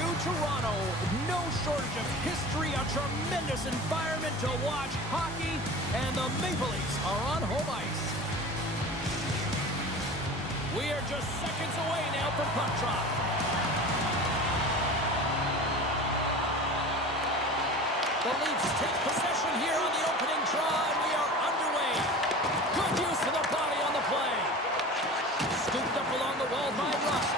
to Toronto. No shortage of history, a tremendous environment to watch hockey, and the Maple Leafs are on home ice. We are just seconds away now from puck drop. The Leafs take possession here on the opening draw, and we are underway. Good use of the body on the play. Scooped up along the wall by Rush.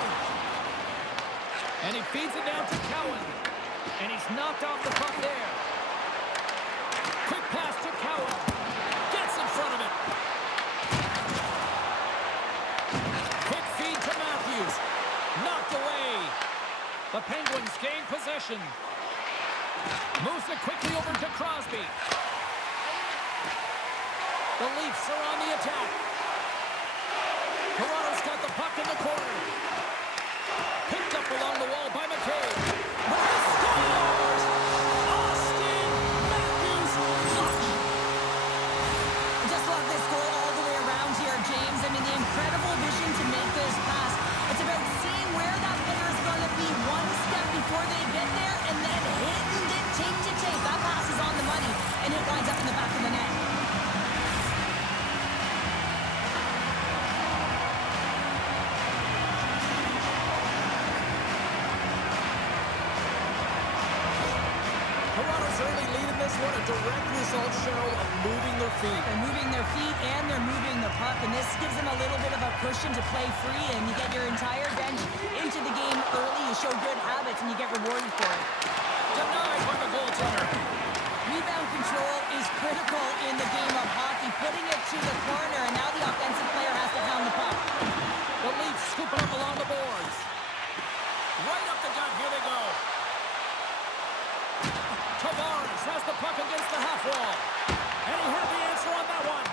And he feeds it down to Cowan. And he's knocked off the puck there. Quick pass to Cowan. Gets in front of it. Quick feed to Matthews. Knocked away. The Penguins gain possession. Moves it quickly over to Crosby. The Leafs are on the attack. Toronto's got the puck in the corner. Picked up along the wall by McCabe. But he scores! Austin Matthews clutch. I just love this goal all the way around here, James. I mean, the incredible vision to make this pass. It's about seeing where that player is going to be one step before they get there, and then hitting it tape to tape. That pass is on the money, and it winds up in the back of the net. Toronto's early lead in this one, a direct result, Cheryl, of moving their feet. They're moving their feet and they're moving the puck, and this gives them a little bit of a cushion to play free, and you get your entire bench into the game early. You show good habits, and you get rewarded for it. Denied by the goaltender. Rebound control is critical in the game of hockey, putting it to the corner, and now the offensive player has to pound the puck. The Leafs scoop it up along the boards. Right up the gut, here they go. Tavares has the puck against the half wall. And he had the answer on that one.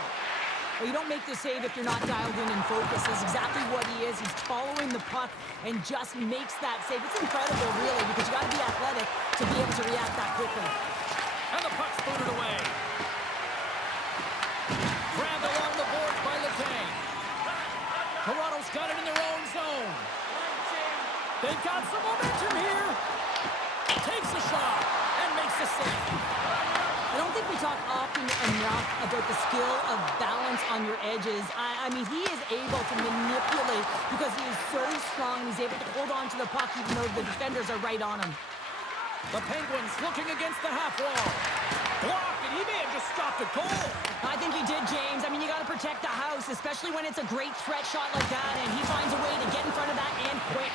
Well, you don't make the save if you're not dialed in and focused. Is exactly what he is. He's following the puck and just makes that save. It's incredible, really, because you got to be athletic to be able to react that quickly. And the puck's booted away. Grabbed along the boards by Letang. Toronto's got it in their own zone. They've got some momentum here. Takes a shot and makes a save. I don't think we talk often enough about the skill of balance on your edges. I mean, he is able to manipulate because he is so strong. He's able to hold on to the puck even though the defenders are right on him. The Penguins looking against the half wall. Blocked, and he may have just stopped a goal. I think he did, James. I mean, you got to protect the house, especially when it's a great threat shot like that, and he finds a way to get in front of that and quick.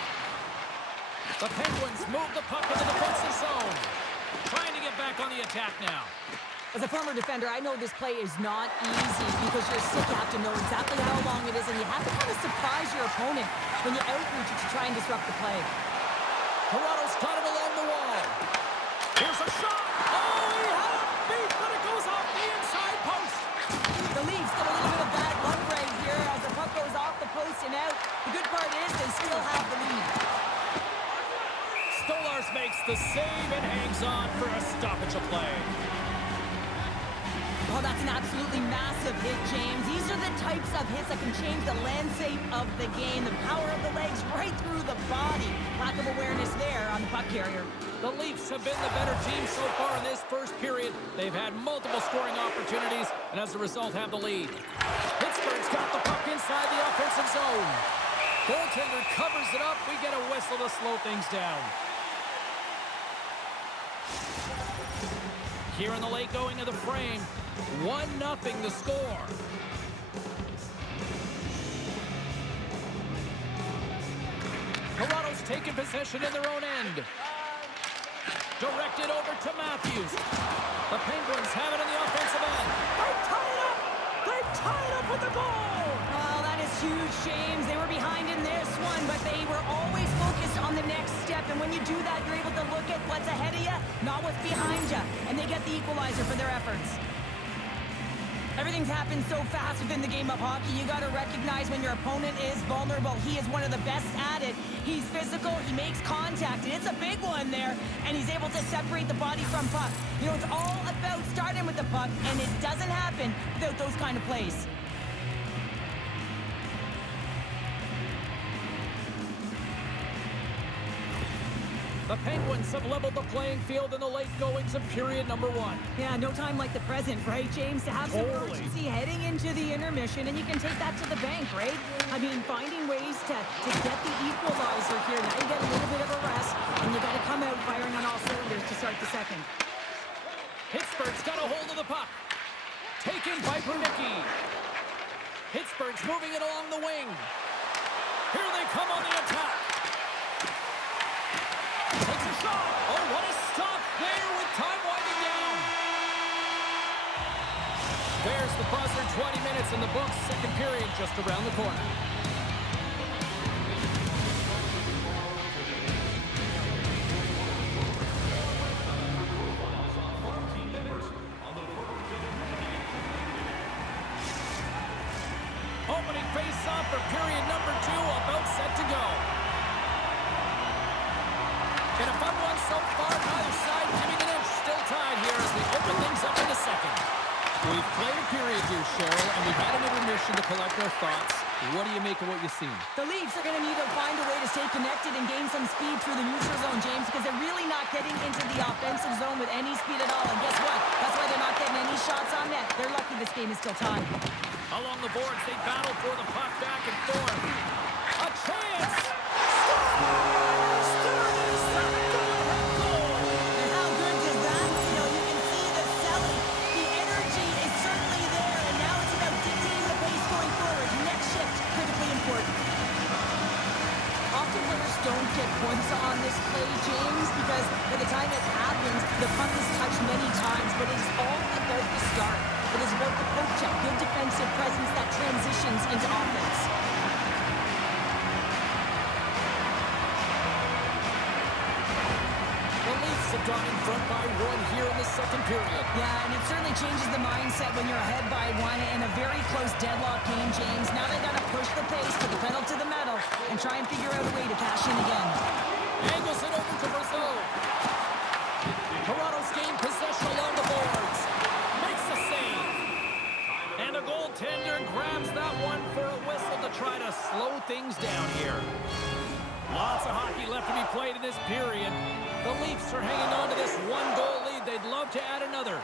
The Penguins move the puck into the defensive zone. Trying to get back on the attack now. As a former defender, I know this play is not easy because you're sick. You have to know exactly how long it is, and you have to kind of surprise your opponent when you outreach it to try and disrupt the play. Toronto's got it along the wall. Here's a shot. Oh, he had a beat, but it goes off the inside post. The Leafs get a little bit of bad luck right here as the puck goes off the post and out. The good part is they still have the lead. Stolarz makes the save and hangs on for a stoppage of play. Oh, that's an absolutely massive hit, James. These are the types of hits that can change the landscape of the game. The power of the legs right through the body. Lack of awareness there on the puck carrier. The Leafs have been the better team so far in this first period. They've had multiple scoring opportunities, and as a result have the lead. Pittsburgh's got the puck inside the offensive zone. Goaltender covers it up. We get a whistle to slow things down. Here in the late going of the frame, 1-0 the score. Toronto's taking possession in their own end. Directed over to Matthews. The Penguins have it in the offensive end. They tie it up! They tie it up with the goal! Oh, that is huge, James. They were behind in this one, but they were always focused on the next step. And when you do that, you're able to look at what's ahead of you, not what's behind you. And they get the equalizer for their efforts. Everything's happened so fast within the game of hockey. You got to recognize when your opponent is vulnerable. He is one of the best at it. He's physical. He makes contact, and it's a big one there. And he's able to separate the body from puck. You know, it's all about starting with the puck, and it doesn't happen without those kind of plays. The Penguins have leveled the playing field in the late goings of period number 1. Yeah, no time like the present, right, James? To have some urgency heading into the intermission, and you can take that to the bank, right? I mean, finding ways to get the equalizer here. Now you get a little bit of a rest, and you got to come out firing on all cylinders to start the second. Pittsburgh's got a hold of the puck. Taken by Brunicki. Pittsburgh's moving it along the wing. Here they come on the attack. Takes a shot. Oh, what a stop there with time winding down. There's the buzzer. 20 minutes in the books. Second period just around the corner. Opening face-off for period number 2, about set to go. In a fun one so far, neither side giving an inch. Still tied here as we open things up in the second. We've played a period here, Cheryl, and we've had an intermission to collect our thoughts. What do you make of what you've seen? The Leafs are going to need to find a way to stay connected and gain some speed through the neutral zone, James, because they're really not getting into the offensive zone with any speed at all. And guess what? That's why they're not getting any shots on net. They're lucky this game is still tied. Along the boards, they battle for the puck back and forth. A chance! How good does that feel? You can see the selling. The energy is certainly there, and now it's about dictating the pace going forward. Next shift, critically important. Often players don't get points on this play, James, because by the time it happens, the puck is touched many times, but it's all about the start. It is about the poke check, good defensive presence that transitions into offense. The Leafs have gone in front by 1 here in the second period. Yeah, and it certainly changes the mindset when you're ahead by 1 in a very close deadlock game, James. Now they got to push the pace, put the pedal to the metal, and try and figure out a way to cash in again. Angles it over to Brazil. Toronto's gained possession along the boards. Makes the save. And the goaltender grabs that one for a whistle to try to slow things down here. Lots of hockey left to be played in this period. The Leafs are hanging on to this 1-goal lead. They'd love to add another.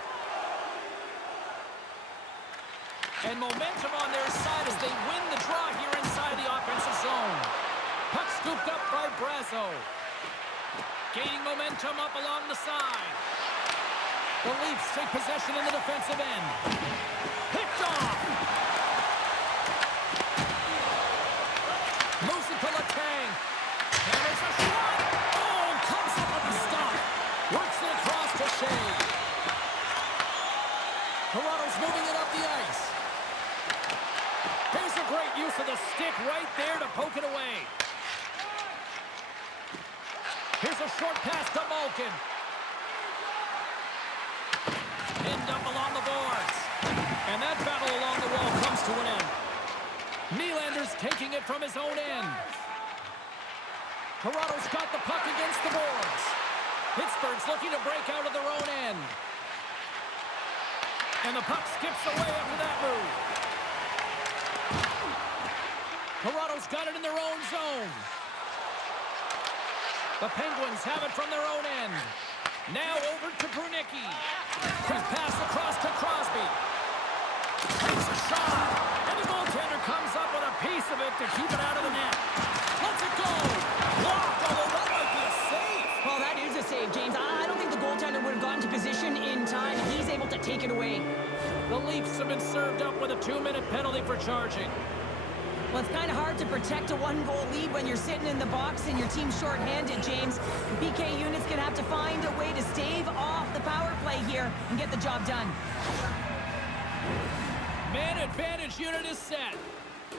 And momentum on their side as they win the draw here inside the offensive zone. Puck scooped up by Brazo. Gaining momentum up along the side. The Leafs take possession in the defensive end. Picked off. Moves it to Letang. And it's a shot. Oh, comes up with the stop. Works it across to Shea. Toronto's moving it up the ice. Here's a great use of the stick right there to poke it away. Here's a short pass to Malkin. Pinned up along the boards. And that battle along the wall comes to an end. Nylander's taking it from his own end. Toronto's got the puck against the boards. Pittsburgh's looking to break out of their own end. And the puck skips away after that move. Toronto's got it in their own zone. The Penguins have it from their own end. Now over to Brunicki. Quick pass across to Crosby. Takes a shot. And the goaltender comes up with a piece of it to keep it out of the net. Let's it go. Blocked, although that might be a save. Well, that is a save, James. I don't think the goaltender would have gotten to position in time. He's able to take it away. The Leafs have been served up with a 2-minute penalty for charging. Well, it's kind of hard to protect a 1-goal lead when you're sitting in the box and your team's shorthanded, James. BK unit's going to have to find a way to stave off the power play here and get the job done. Man advantage unit is set.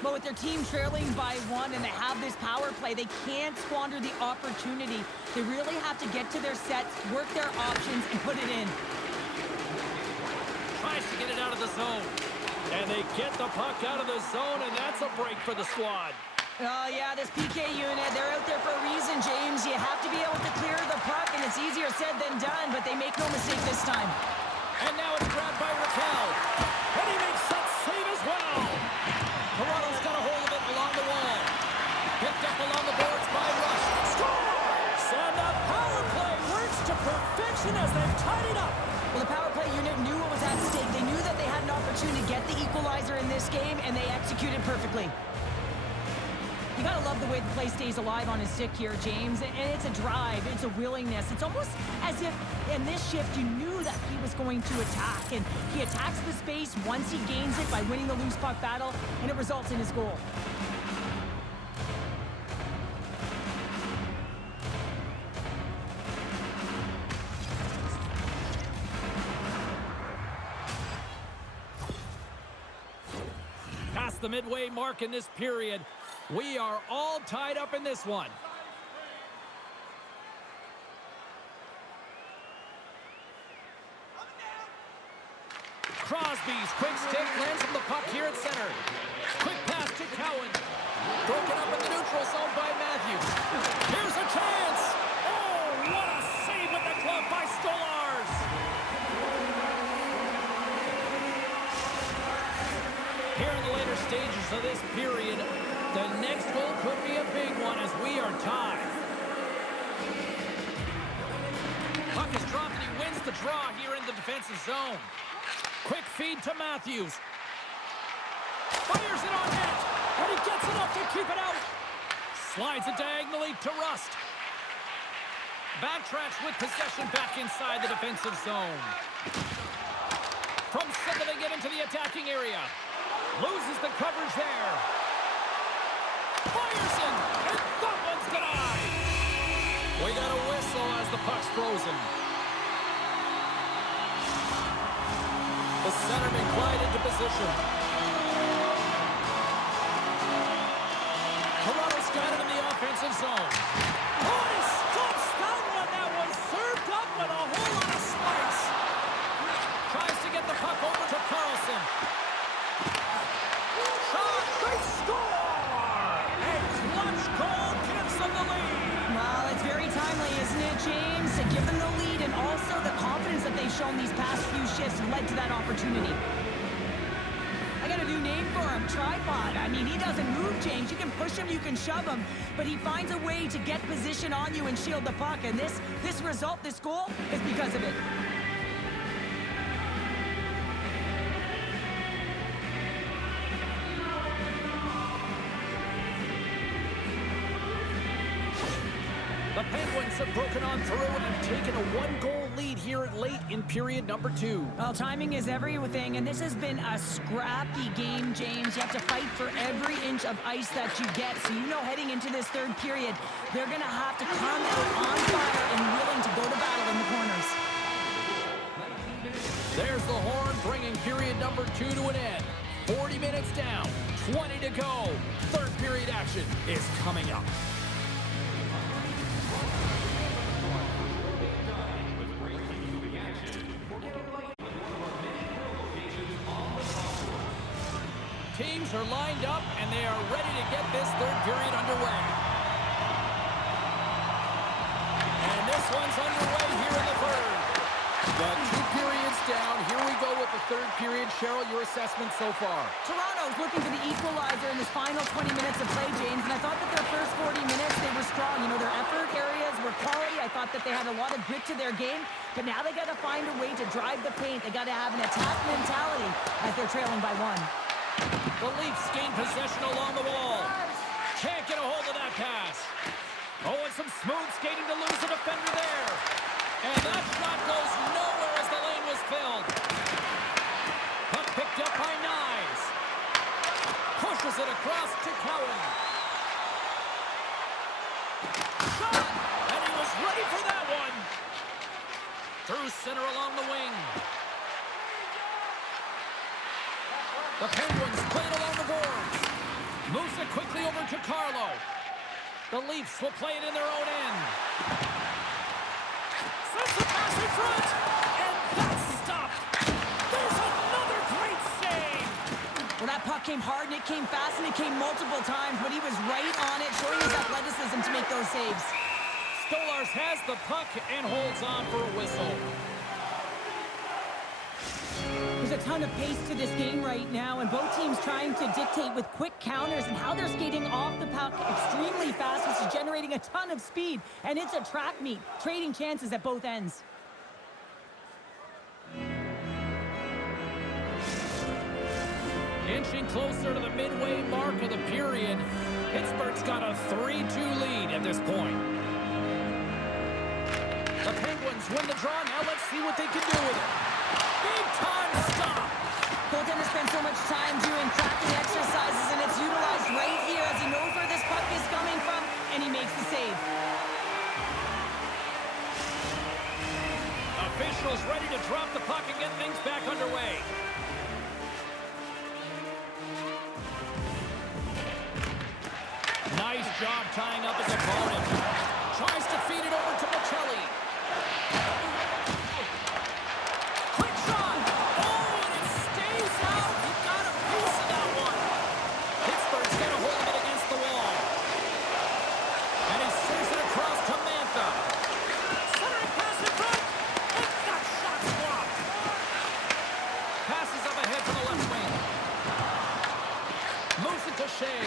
But with their team trailing by 1 and they have this power play, they can't squander the opportunity. They really have to get to their sets, work their options, and put it in. Tries to get it out of the zone. And they get the puck out of the zone, and that's a break for the squad. Oh, yeah, this PK unit, they're out there for a reason, James. You have to be able to clear the puck, and it's easier said than done, but they make no mistake this time. And now it's grabbed by Raquel. And he makes that save as well. Toronto's got a hold of it along the wall. Picked up along the boards by Rush. Scores! And the power possession as they've tied it up. Well, the power play unit knew what was at stake. They knew that they had an opportunity to get the equalizer in this game, and they executed perfectly. You gotta love the way the play stays alive on his stick here, James. And it's a drive, it's a willingness. It's almost as if in this shift you knew that he was going to attack. And he attacks the space once he gains it by winning the loose puck battle, and it results in his goal. Past the midway mark in this period, we are all tied up in this one. Crosby's quick stick lands from the puck here at center. Quick pass to Cowan. Broken up in the neutral zone by Matthews. Here's a chance. Oh, what a save with the glove by Stolars. Here in the later stages of this period, the next goal could be a big one as we are tied. Puck is dropped and he wins the draw here in the defensive zone. Quick feed to Matthews. Fires it on net, and he gets enough to keep it out. Slides it diagonally to Rust. Backtracks with possession back inside the defensive zone. From center they get into the attacking area. Loses the coverage there. Fires in, and that one's denied. We got a whistle as the puck's frozen. The centerman glide into position. Toronto's got it in the offensive zone. Oh, he stops that one. That was served up with a whole lot of spice. Tries to get the puck over to Carlson. Shot, they score! A clutch goal gives them the lead. Well, it's very timely, isn't it, James? To give them the lead, and also the confidence that they've shown these past few shifts led to that opportunity. I got a new name for him, Tripod. I mean, he doesn't move, James. You can push him, you can shove him, but he finds a way to get position on you and shield the puck, and this result, this goal, is because of it. The Penguins have broken on through and have taken a one-goal lead here late in period number 2. Well, timing is everything, and this has been a scrappy game, James. You have to fight for every inch of ice that you get. So you know heading into this third period, they're going to have to come out on fire and willing to go to battle in the corners. There's the horn bringing period number 2 to an end. 40 minutes down, 20 to go. Third period action is coming up. Teams are lined up, and they are ready to get this third period underway. And this one's underway here in the third. The 2 periods down. Here we go with the third period. Cheryl, your assessment so far? Toronto's looking for the equalizer in this final 20 minutes of play, James, and I thought that their first 40 minutes, they were strong. You know, their effort areas were quality. I thought that they had a lot of grit to their game, but now they got to find a way to drive the paint. They got to have an attack mentality as they're trailing by 1. The Leafs gain possession along the wall. Can't get a hold of that pass. Oh, and some smooth skating to lose a defender there. And that shot goes nowhere as the lane was filled. Puck picked up by Nyes. Pushes it across to Cowan. Shot! And he was ready for that one. Through center along the wing. The Penguins play it along the boards. Moves it quickly over to Carlo. The Leafs will play it in their own end. Sends the pass in front. And that's stopped. There's another great save. Well, that puck came hard, and it came fast, and it came multiple times, but he was right on it, showing his athleticism to make those saves. Stolars has the puck and holds on for a whistle. There's a ton of pace to this game right now, and both teams trying to dictate with quick counters and how they're skating off the puck extremely fast, which is generating a ton of speed. And it's a track meet, trading chances at both ends. Inching closer to the midway mark of the period. Pittsburgh's got a 3-2 lead at this point. The Penguins win the draw. Now let's see what they can do with it. Big time stop. Goaltender spends so much time doing crafting exercises, and it's utilized right here as he knows where this puck is coming from, and he makes the save. Officials ready to drop the puck and get things back underway. Nice job tying up his opponent. Tries to feed it over to Michelli. Quick shot. Oh, and it stays out. He got a piece of that one. Pittsburgh's got a hold of it against the wall. And he sends it across to Mantha. Centering pass in front. It's got shots blocked. Passes up ahead to the left wing. Moves it to Shea.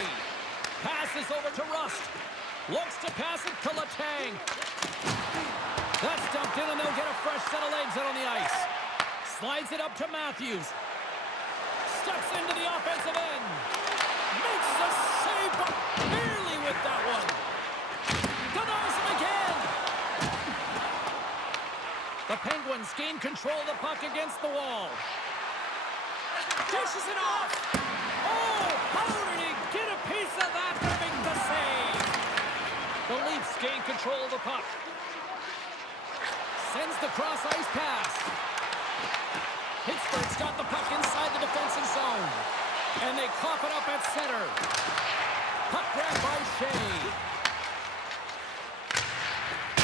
Passes over to Rust. Looks to pass it to Letang. That's dumped in, and they'll get a fresh set of legs out on the ice. Slides it up to Matthews. Steps into the offensive end. Makes the save, but barely with that one. Denies him again. The Penguins gain control of the puck against the wall. Dishes it off. Oh, how did he get a piece of that to make the save? The Leafs gain control of the puck. Sends the cross-ice pass. Pittsburgh's got the puck inside the defensive zone. And they cough it up at center. Puck grab by Shea.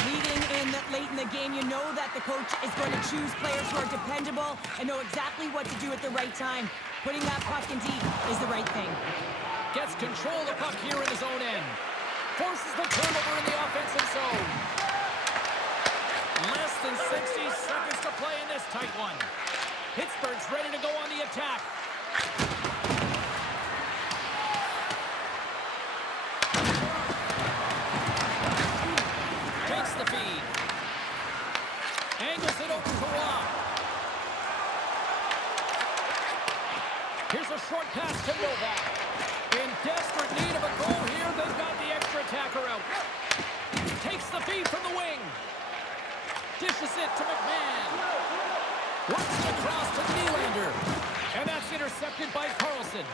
Leading in late in the game, you know that the coach is going to choose players who are dependable and know exactly what to do at the right time. Putting that puck in deep is the right thing. Gets control of the puck here in his own end. Forces the turnover in the offensive zone. Less than 60 seconds to play in this tight one. Pittsburgh's ready to go on the attack. Takes the feed. Angles it over to Rob. Here's a short pass to Novak. In desperate need of a goal here, they've got the extra attacker out. Takes the feed from the wing. Dishes it to McMahon. Works it across to Nylander. And that's intercepted by Carlson.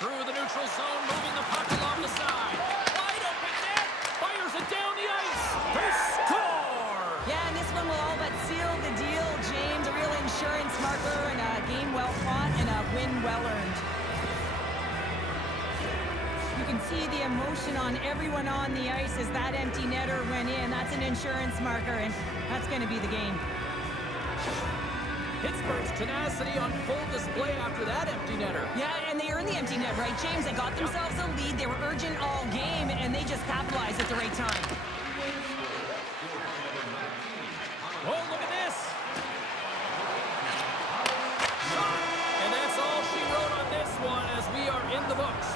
Through the neutral zone, moving the puck along the side. Wide open net. Fires it down the ice. They score! Yeah, and this one will all but seal the deal, James. A real insurance marker and a game well fought and a win well earned. You can see the emotion on everyone on the ice as that empty netter went in. That's an insurance marker, and that's going to be the game. Pittsburgh's tenacity on full display after that empty netter. Yeah, and they earned the empty net, right, James? They got themselves a lead. They were urgent all game, and they just capitalized at the right time. Oh, look at this. And that's all she wrote on this one as we are in the books.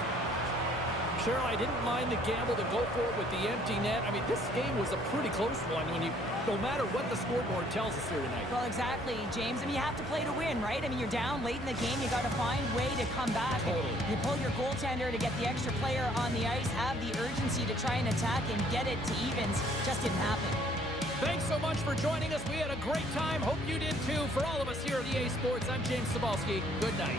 Cheryl, I didn't mind the gamble to go for it with the empty net. I mean, this game was a pretty close one when no matter what the scoreboard tells us here tonight. Well, exactly, James. I mean, you have to play to win, right? I mean, you're down late in the game. You got to find a way to come back. Totally. You pull your goaltender to get the extra player on the ice, have the urgency to try and attack and get it to evens. Just didn't happen. Thanks so much for joining us. We had a great time. Hope you did too. For all of us here at EA Sports, I'm James Cebulski. Good night.